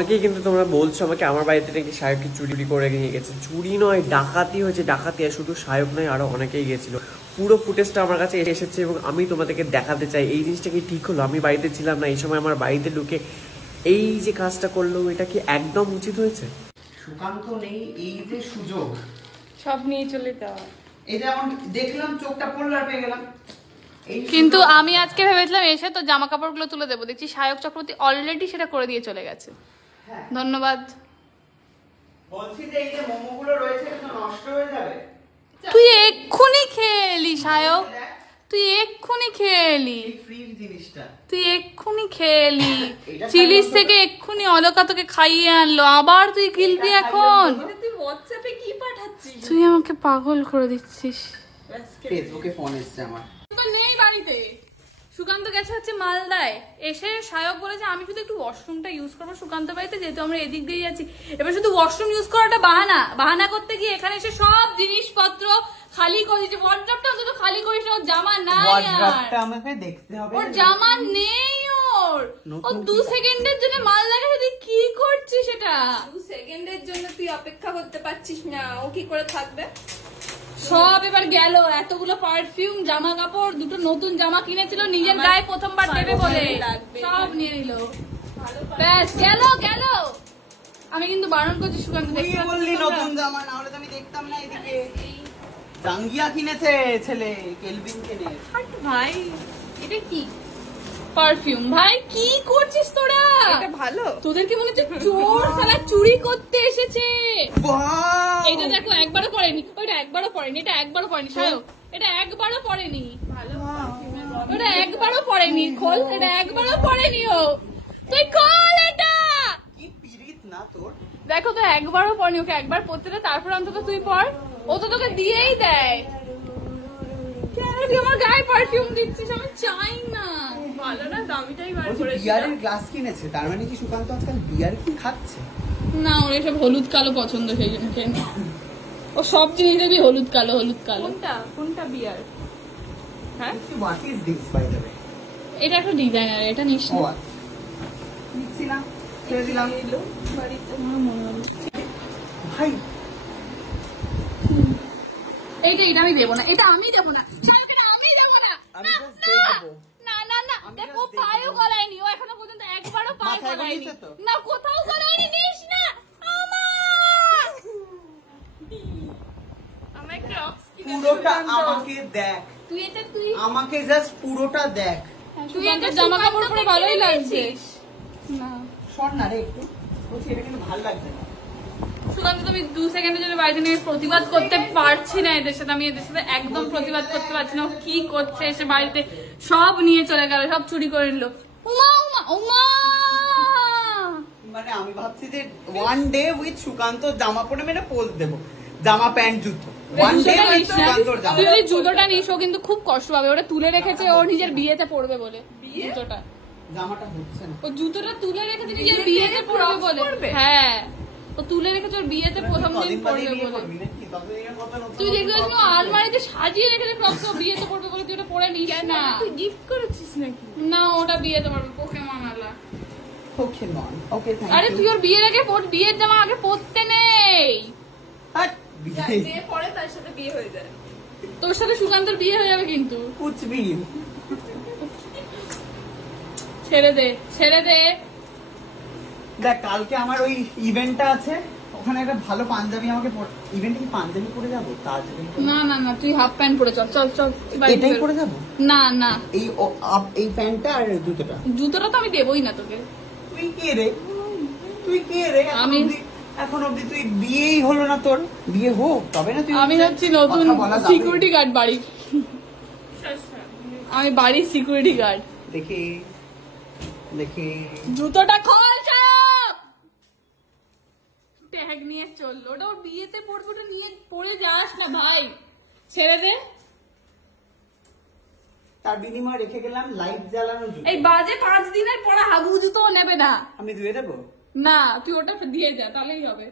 অনেকেই কিন্তু তোমরা বলছো আমাকে আমার বাড়িতে নাকি সায়ককে চুরি করে নিয়ে গেছে। চুরি নয়, ডাকাতি হয়েছে, ডাকাতি। আর শুধু সায়ক নয়, আরো অনেকেই গেছিল। পুরো ফুটেজটা আমার কাছে এসেছে এবং আমি তোমাদেরকে দেখাতে চাই এই জিনিসটা কি ঠিক হলো। আমি বাড়িতে ছিলাম না, এই সময় আমার বাড়িতে ঢুকে এই যে কাজটা করলো, এটা কি একদম উচিত হয়েছে? সুকান্ত নেই, এই যে সুযোগ সব নিয়ে চলে যাওয়া। এই যেমন দেখলাম চোখটা পড়লো আর পেয়ে গেলাম। কিন্তু আমি আজকে ভেবেছিলাম এসে তো জামা কাপড়গুলো তুলে দেবো, দেখছি সায়ক চক্রবর্তী অলরেডি সেটা করে দিয়ে চলে গেছে। ধন্যবাদ। বলছি যে এই যে মোমোগুলো রয়েছে এটা নষ্ট হয়ে যাবে। তুই এক্ষুনি খেয়ে এলি সায়ক, তুই এক্ষুনি খেয়ে এলি, ফ্রিজ জিনিসটা তুই এক্ষুনি খেয়ে এলি। চিলিস থেকে এক্ষুনি অলকা তোকে খাইয়ে আনলো, আবার তুই গিলবি এখন? তুই হোয়াটসঅ্যাপে কি পাঠাচ্ছিস? তুই আমাকে পাগল করে দিচ্ছিস। ফেসবুকে ফোন এসছে আমার। নেই বাড়িতে, সুকান্ত গেছে হচ্ছে মালদায়। এসে সায়ক বলেছে আমি শুধু একটু ওয়াশরুমটা ইউজ করবো সুকান্ত বাড়িতে, যেহেতু আমরা এদিক দিয়ে যাচ্ছি। এবার শুধু ওয়াশরুম ইউজ করাটা বাহানা করতে গিয়ে এখানে এসে সব জিনিসপত্র খালি করে দিয়েছে। ওয়ার্ড্রপটা অন্তত খালি করিস না, ওর জামা নাই। ওয়ার্ড্রপটা আমাকে দেখতে হবে, ওর জামা নেই। ও 2 সেকেন্ডের জন্য মালদা গেছে, তুই কি করছিস? এটা 2 সেকেন্ডের জন্য তুই অপেক্ষা করতে পারছিস না, ও কি করে থাকবে? সব এবার গেল, এতগুলো পারফিউম, জামা কাপড়, দুটো নতুন জামা কিনেছিল নিজের গায়ে প্রথমবার দেবে বলে, সব নিয়ে নিল। ব্যাস গেল। আমি কিন্তু বারণ করছি সুকান্ত, দেখতে বললি নতুন জামা, না হলে তো আমি দেখতাম না। এদিকে জাঙ্গিয়া কিনেছে ছেলে, কেলভিন কিনে। ভাই এটা কি পারফিউম? ভাই কি করছিস তোরা? এটা ভালো? তোদের কি মনে হচ্ছে চোর শালা চুরি করতে এসেছে? ওয়াও, এটা দেখো একবারও পড়েনি, ওইটা একবারও পড়েনি, এটা একবারও পড়েনি সায়ক, এটা একবারও পড়েনি, ওটা একবারও পড়েনি। খোল, এটা একবারও পড়েনি। ও তুই খোল এটা। কি পিরিত না তোর? দেখো তো একবারও পড়েনি, ওকে একবার পড়তে দে, তারপর অন্তত তুই পড়। ও তো তোকে দিয়েই দেয়। কেন তুই আমার গায়ে পারফিউম দিচ্ছিস? আমি চাই না। ভালো না, দামিটাই বার বলছি করেছিস। বিয়ারের গ্লাস কিনেছে, তার মানে কি সুকান্ত আজকাল বিয়ার কি খাচ্ছে? না, ওর এসব হলুদ কালো পছন্দ, সেই জন্য কেন ও সব জিনিস দেখবি হলুদ কালো। কোনটা বিয়ার? হ্যাঁ, what is this by the way? এটা একটা ডিজাইনার, এটা নিস ও না। নিচ্ছি না, ছেড়ে দিলাম। বাড়িতে আমার মনে হলো ভাই এইটা আমি দেবো না, এটা আমি দেবো না, আমি দেবো না। আমি জাস্ট দেখবো। না দেখো, পায়েও গলায়নি, ও এখনো পর্যন্ত একবারও পায়ে মাথায় গলায়নি। গলিয়েছে তো? না, কোথাও গলায়নি, নিস না। আমার ক্রক্স কিনে পুরোটা আমাকে দেখ, তুই আমাকে জাস্ট পুরোটা দেখ। তুই একটা জামা কাপড় পরে ভালোই লাগছে। না শোন না রে একটু, বলছি এটা কিন্তু ভালো লাগছে না। সুকান্ত, তুমি 2 সেকেন্ডের জন্য বাড়িতে নিয়ে প্রতিবাদ করতে পারছি না এদের সাথে। আমি এদের সাথে একদম প্রতিবাদ করতে পারছি না। ও কি করছে এসে বাড়িতে? সব নিয়ে চলে গেল, সব চুরি করে নিল। উমা মানে আমি ভাবছি যে ওয়ান ডে উইথ সুকান্ত জামা পরে মেরে পোজ দেবো, জামা প্যান্ট জুতো। ওয়ান ডে উইথ সুকান্তর জামা। তুই ওই জুতোটা নিস, ও কিন্তু খুব কষ্ট পাবে। ওটা তুলে রেখেছে ওর নিজের বিয়েতে পড়বে বলে। জুতোটা, জামাটা হচ্ছে না। ও জুতোটা তুলে রেখেছে নিজের বিয়েতে পড়বে বলে। হ্যাঁ, ও তুলে রেখেছে ওর বিয়েতে প্রথম দিন পড়বে বলে। তুই দেখতে পাচ্ছিস আলমারিতে সাজিয়ে রেখেছে ক্রক্স, ও বিয়েতে পড়বে বলে। তুই ওটা পরে নিস না। তুই গিফট করেছিস নাকি? না, ওটা বিয়েতে পড়বে। পোকেমন আলা। Pokemon, okay thank you. আরে তুই ওর বিয়ের আগে বিয়ের জামা আগে পরতে নেই। যে পরে তার সাথে বিয়ে হয়ে যায়। তোর সাথে সুকান্তর বিয়ে হয়ে যাবে কিন্তু। কুচবি ছেড়ে দে। দেখ, কালকে আমার ওই ইভেন্টটা আছে, ওখানে একটা ভালো পাঞ্জাবি আমাকে ইভেন্টে কি পাঞ্জাবি পরে যাবো? তার না, তুই হাফ প্যান্ট পরে চল। এটাই পরে যাবো? না, এই প্যান্টটা আর জুতোটা তো আমি দেবই না তোকে। তুই কে রে? এখন অব্দি তুই বিয়েই হলো না তোর। বিয়ে হোক তবে না তুই। আমি হচ্ছি নতুন সিকিউরিটি গার্ড বাড়ির। আমি বাড়ির সিকিউরিটি গার্ড। দেখি জুতোটা খোল। ট্যাগ নিয়ে চললো, ওটা ওর বিয়েতে পড়বে, ওটা নিয়ে পড়ে যাস না ভাই, ছেড়ে দে। তার বিনিময়ে রেখে গেলাম লাইট জ্বালানো জুতো। এই বাজে 5 দিনের পরে হাগু জুতো নেবে না। আমি ধুয়ে দেবো? না, তুই ওটা দিয়ে যা, তাহলেই হবে।